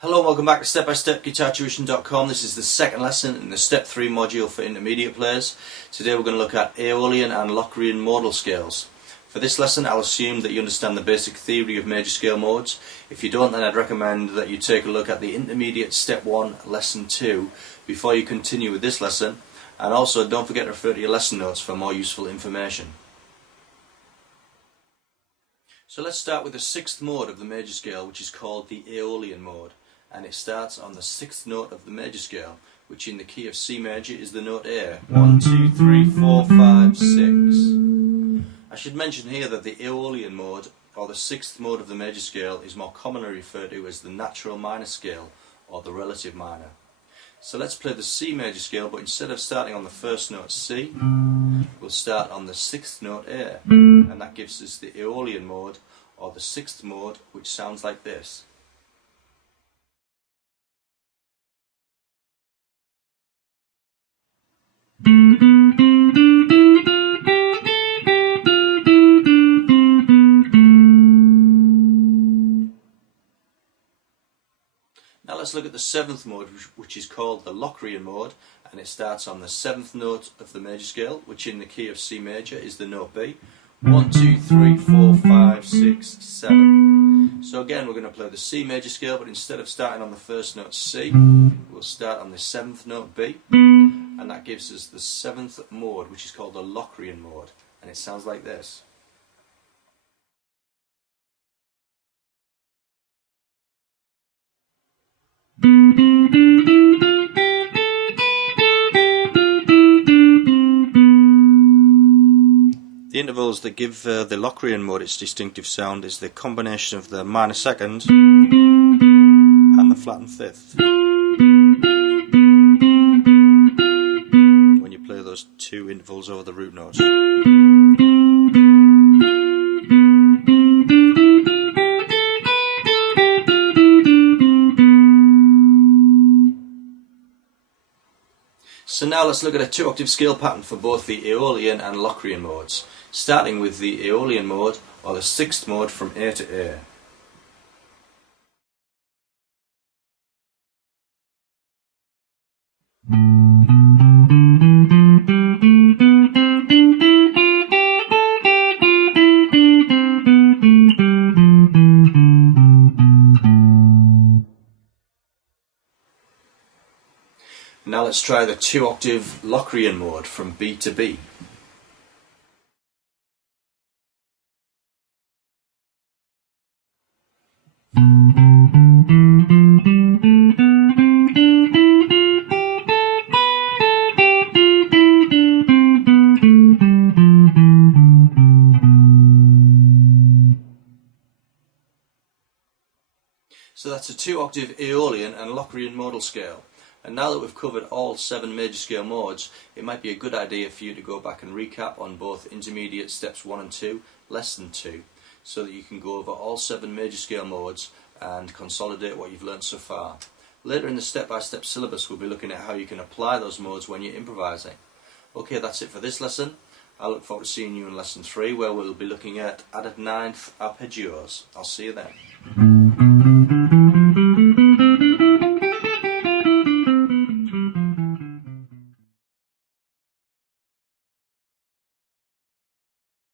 Hello and welcome back to step-by-step GuitarTuition.com. This is the second lesson in the Step 3 module for intermediate players. Today we're going to look at Aeolian and Locrian modal scales. For this lesson I'll assume that you understand the basic theory of major scale modes. If you don't, then I'd recommend that you take a look at the intermediate Step 1 Lesson 2 before you continue with this lesson, and also don't forget to refer to your lesson notes for more useful information. So let's start with the sixth mode of the major scale, which is called the Aeolian mode, and it starts on the sixth note of the major scale, which in the key of C major is the note A. 1, 2, 3, 4, 5, 6. I should mention here that the Aeolian mode, or the sixth mode of the major scale, is more commonly referred to as the natural minor scale or the relative minor. So let's play the C major scale, but instead of starting on the first note C, we'll start on the sixth note A, and that gives us the Aeolian mode or the sixth mode, which sounds like this. Now let's look at the seventh mode, which is called the Locrian mode, and it starts on the seventh note of the major scale, which in the key of C major is the note B. 1, 2, 3, 4, 5, 6, 7. So again we're going to play the C major scale, but instead of starting on the first note C, we'll start on the seventh note B, and that gives us the seventh mode, which is called the Locrian mode, and it sounds like this. The intervals that give the Locrian mode its distinctive sound is the combination of the minor second and the flattened fifth. When you play those two intervals over the root notes. So now let's look at a two-octave scale pattern for both the Aeolian and Locrian modes, starting with the Aeolian mode, or the sixth mode, from A to A. Now let's try the two-octave Locrian mode from B to B. So that's a two-octave Aeolian and Locrian modal scale. And now that we've covered all 7 major scale modes, it might be a good idea for you to go back and recap on both intermediate steps 1 and 2, lesson 2, so that you can go over all 7 major scale modes and consolidate what you've learned so far. Later in the step-by-step syllabus we'll be looking at how you can apply those modes when you're improvising. Okay, that's it for this lesson. I look forward to seeing you in lesson 3, where we'll be looking at added ninth arpeggios. I'll see you then.